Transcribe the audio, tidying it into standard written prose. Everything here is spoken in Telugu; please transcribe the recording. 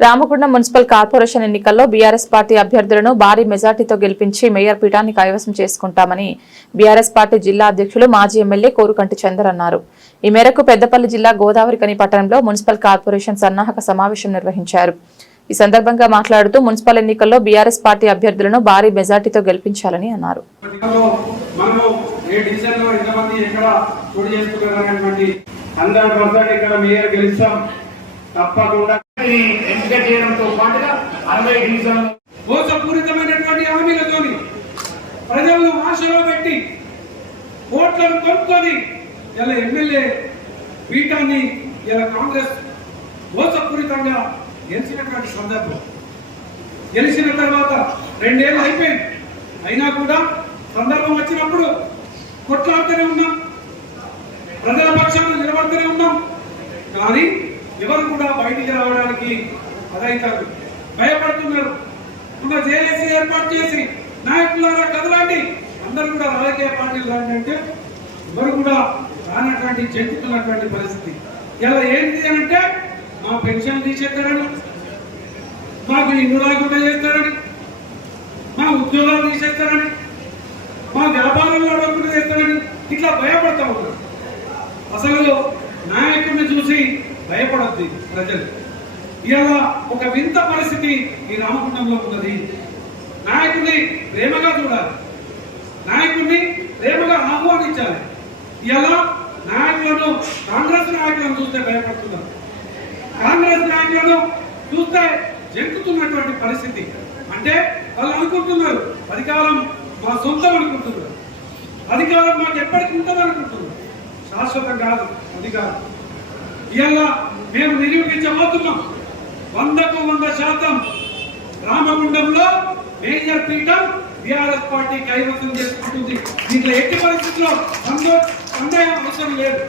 రామగుండం మున్సిపల్ కార్పొరేషన్ ఎన్నికల్లో బీఆర్ఎస్ పార్టీ అభ్యర్థులను భారీ మెజార్టీతో గెలిపించి మేయర్ పీఠాన్ని కైవసం చేసుకుంటామని బీఆర్ఎస్ పార్టీ జిల్లా అధ్యక్షులు మాజీ ఎమ్మెల్యే కోరుకంటి చందర్ అన్నారు. ఈ మేరకు పెద్దపల్లి జిల్లా గోదావరిఖని పట్టణంలో మున్సిపల్ కార్పొరేషన్ సన్నాహక సమావేశం నిర్వహించారు. ఈ సందర్భంగా మాట్లాడుతూ మున్సిపల్ ఎన్నికల్లో బీఆర్ఎస్ పార్టీ అభ్యర్థులను భారీ మెజార్టీతో గెలిపించాలని అన్నారు. తప్పకుండా ఎంపిక చేయడంతో పాటుగా 60 డివిజన్లు మోసపూరితమైనటువంటి హామీలతోని ప్రజలను ఆశలో పెట్టి ఓట్లను కొనుక్కొని ఇలా ఎమ్మెల్యే పీఠాన్ని ఇలా కాంగ్రెస్ మోసపూరితంగా గెలిచినటువంటి సందర్భం. గెలిచిన తర్వాత 2 ఏళ్ళు అయిపోయింది. అయినా కూడా సందర్భం వచ్చినప్పుడు కొట్లాడుతూనే ఉన్నాం, ప్రజల పక్షాన నిలబడుతూనే ఉన్నాం. కానీ ఎవరు కూడా బయటికి రావడానికి అదైతారు, భయపడుతున్నారు. ఉన్న జేఏసీ ఏర్పాటు చేసి నాయకులారా కదలండి, అందరూ కూడా రాజకీయ పార్టీలు రండి అంటే ఎవరు కూడా రానటువంటి చెందుతున్నటువంటి పరిస్థితి. ఇలా ఏంటి అంటే మా పెన్షన్ తీసేస్తారని, మాకు ఇల్లు రాకుండా చేస్తారని, మా ఉద్యోగాలు తీసేస్తారని, మా వ్యాపారంలో అడగకుండా చేస్తారని ఇట్లా భయపడతా ఉన్నారు. అసలు నాయకుడిని చూసి భయపడద్దు ప్రజలు. ఇలా ఒక వింత పరిస్థితి ఈ రామగుండంలో ఉన్నది. నాయకుడిని ప్రేమగా చూడాలి, నాయకుడిని ప్రేమగా ఆహ్వానించాలి. ఇలా నాయకులను కాంగ్రెస్ నాయకులను చూస్తే భయపడుతున్నారు, కాంగ్రెస్ నాయకులను చూస్తే జంకుతున్నటువంటి పరిస్థితి. అంటే వాళ్ళు అనుకుంటున్నారు అధికారం మా సొంతం అనుకుంటున్నారు, అధికారం మాకు ఎప్పటికి ఉంటుంది అనుకుంటున్నారు. శాశ్వతం కాదు అధికారం. ఇలా మేము నిరూపించబోతున్నాం. 100కు 100% రామగుండంలో మేయర్ పీఠం బీఆర్ఎస్ పార్టీ కైవసం చేసుకుంటుంది. దీంట్లో ఎట్టి పరిస్థితుల్లో సందేహం అవసరం లేదు.